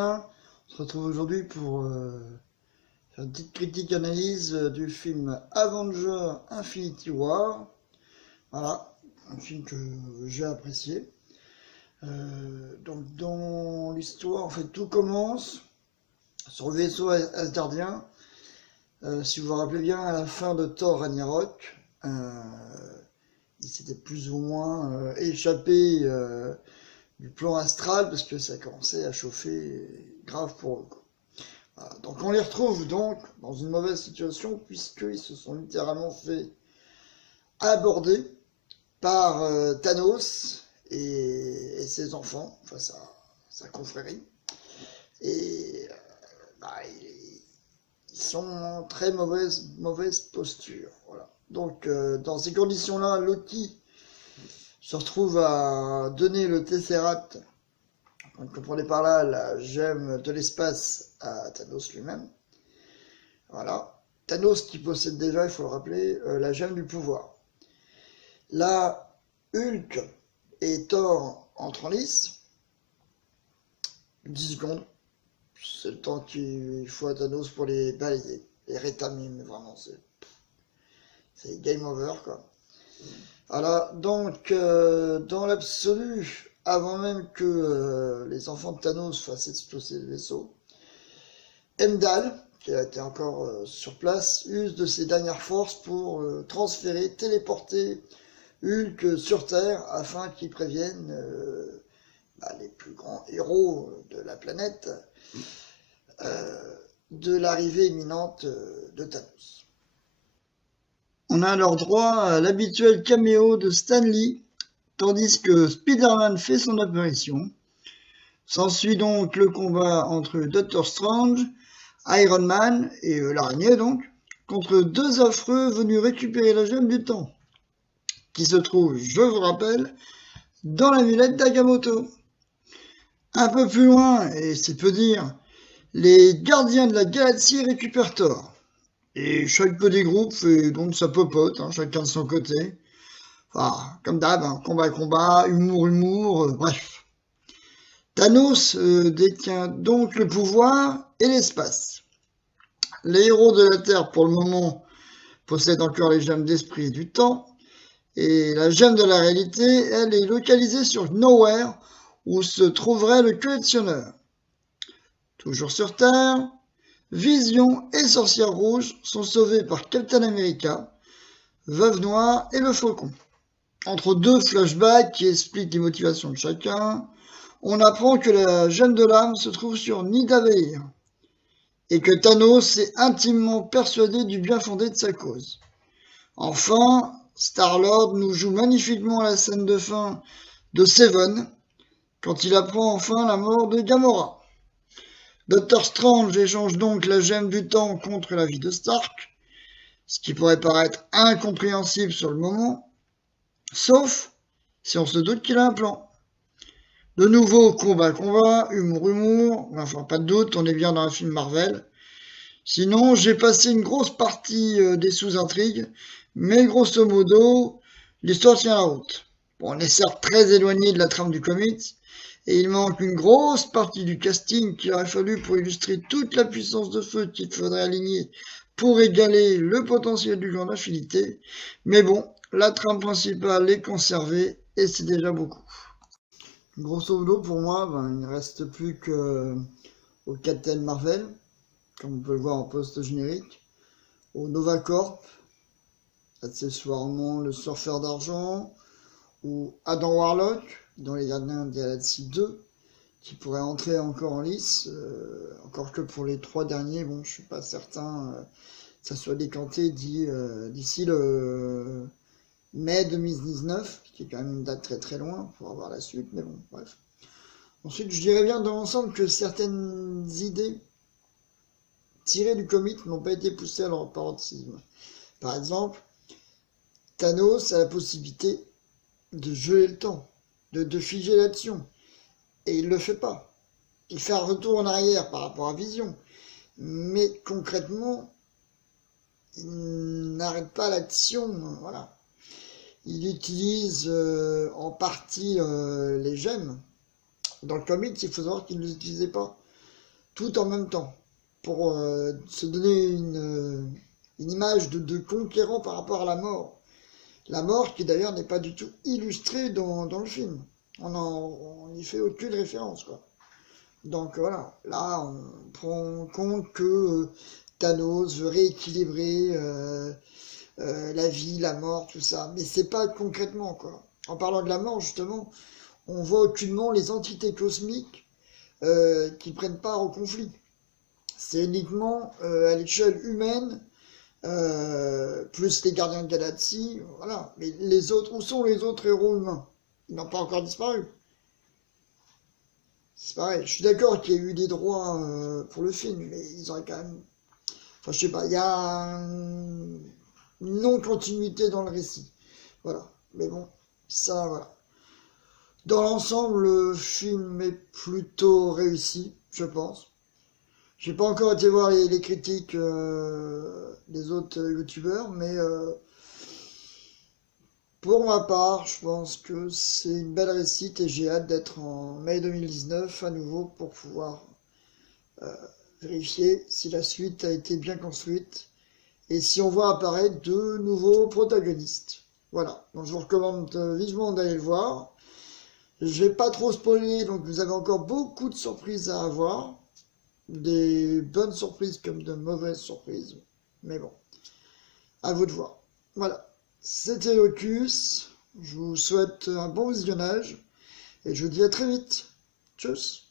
Asgardien. On se retrouve aujourd'hui pour faire une petite critique-analyse du film Avengers Infinity War. Voilà, un film que j'ai apprécié. Donc dans l'histoire, en fait, tout commence sur le vaisseau Asgardien. Si vous vous rappelez bien, à la fin de Thor Ragnarok, il s'était plus ou moins échappé du plan astral parce que ça commençait à chauffer grave pour eux. Voilà. Donc on les retrouve donc dans une mauvaise situation puisqu'ils se sont littéralement fait aborder par Thanos et ses enfants, enfin sa confrérie. Et ils sont en très mauvaise posture. Voilà. Donc dans ces conditions-là, Loki se retrouve à donner le Tesseract, on comprenait par là la gemme de l'espace, à Thanos lui-même. Voilà. Thanos qui possède déjà, il faut le rappeler, la gemme du pouvoir. Là, Hulk et Thor entrent en lice. 10 secondes. C'est le temps qu'il faut à Thanos pour les balayer. Les rétamer, mais vraiment, c'est game over, quoi. Voilà, donc, dans l'absolu, avant même que les enfants de Thanos fassent exploser le vaisseau, Heimdall, qui a été encore sur place, use de ses dernières forces pour téléporter Hulk sur Terre afin qu'il prévienne les plus grands héros de la planète de l'arrivée imminente de Thanos. On a alors droit à l'habituel caméo de Stan Lee, tandis que Spider-Man fait son apparition. S'ensuit donc le combat entre Doctor Strange, Iron Man et l'araignée donc, contre deux affreux venus récupérer la gemme du temps, qui se trouve, je vous rappelle, dans l'amulette d'Agamotto. Un peu plus loin, et c'est peu dire, les gardiens de la galaxie récupèrent Thor. Et chaque petit groupe fait donc sa popote, chacun de son côté. Enfin, comme d'hab, combat, humour, bref. Thanos détient donc le pouvoir et l'espace. Les héros de la Terre, pour le moment, possèdent encore les gemmes d'esprit et du temps. Et la gemme de la réalité, elle, est localisée sur Nowhere, où se trouverait le collectionneur. Toujours sur Terre, Vision et Sorcière Rouge sont sauvés par Captain America, Veuve Noire et le Faucon. Entre deux flashbacks qui expliquent les motivations de chacun, on apprend que la gemme de l'âme se trouve sur Nidavellir et que Thanos est intimement persuadé du bien fondé de sa cause. Enfin, Star-Lord nous joue magnifiquement la scène de fin de Seven quand il apprend enfin la mort de Gamora. Doctor Strange échange donc la gemme du temps contre la vie de Stark, ce qui pourrait paraître incompréhensible sur le moment, sauf si on se doute qu'il a un plan. De nouveau, combat, humour, enfin pas de doute, on est bien dans un film Marvel. Sinon, j'ai passé une grosse partie des sous-intrigues, mais grosso modo, l'histoire tient la route. Bon, on est certes très éloigné de la trame du comics, et il manque une grosse partie du casting qu'il aurait fallu pour illustrer toute la puissance de feu qu'il faudrait aligner pour égaler le potentiel du Grand d'Infinité. Mais bon, la trame principale est conservée et c'est déjà beaucoup. Grosso modo, pour moi, il ne reste plus qu'au Captain Marvel, comme on peut le voir en post-générique, au Nova Corp, accessoirement le Surfeur d'Argent, ou Adam Warlock, dans les Gardiens de la Galaxie 2, qui pourrait entrer encore en lice, encore que pour les 3 derniers, bon, je suis pas certain que ça soit décanté d'ici le mai 2019, qui est quand même une date très très loin pour avoir la suite, mais bon, bref. Ensuite, je dirais bien dans l'ensemble que certaines idées tirées du comic n'ont pas été poussées à leur paroxysme. Par exemple, Thanos a la possibilité de geler le temps, de figer l'action. Et il ne le fait pas. Il fait un retour en arrière par rapport à Vision. Mais concrètement, il n'arrête pas l'action. Voilà. Il utilise en partie les gemmes. Dans le comic, il faut savoir qu'il ne les utilisait pas. tout en même temps, pour se donner une image de conquérant par rapport à la mort. La mort qui d'ailleurs n'est pas du tout illustrée dans le film. On n'y fait aucune référence, quoi. Donc voilà, là on prend compte que Thanos veut rééquilibrer la vie, la mort, tout ça. Mais c'est pas concrètement, quoi. En parlant de la mort, justement, on voit aucunement les entités cosmiques qui prennent part au conflit. C'est uniquement à l'échelle humaine, plus les gardiens de galaxie, voilà. Mais les autres, où sont les autres héros humains? Ils n'ont pas encore disparu. C'est pareil, je suis d'accord qu'il y a eu des droits pour le film, mais ils auraient quand même. Enfin, je sais pas, il y a une non-continuité dans le récit. Voilà. Mais bon, ça, voilà. Dans l'ensemble, le film est plutôt réussi, je pense. J'ai pas encore été voir les critiques des autres youtubeurs, mais pour ma part, je pense que c'est une belle réussite et j'ai hâte d'être en mai 2019 à nouveau pour pouvoir euh, vérifier si la suite a été bien construite et si on voit apparaître de nouveaux protagonistes. Voilà, donc je vous recommande vivement d'aller le voir. Je vais pas trop spoiler, donc vous avez encore beaucoup de surprises à avoir. Des bonnes surprises comme de mauvaises surprises. Mais bon, à vous de voir. Voilà, c'était Locus. Je vous souhaite un bon visionnage et je vous dis à très vite. Tchuss.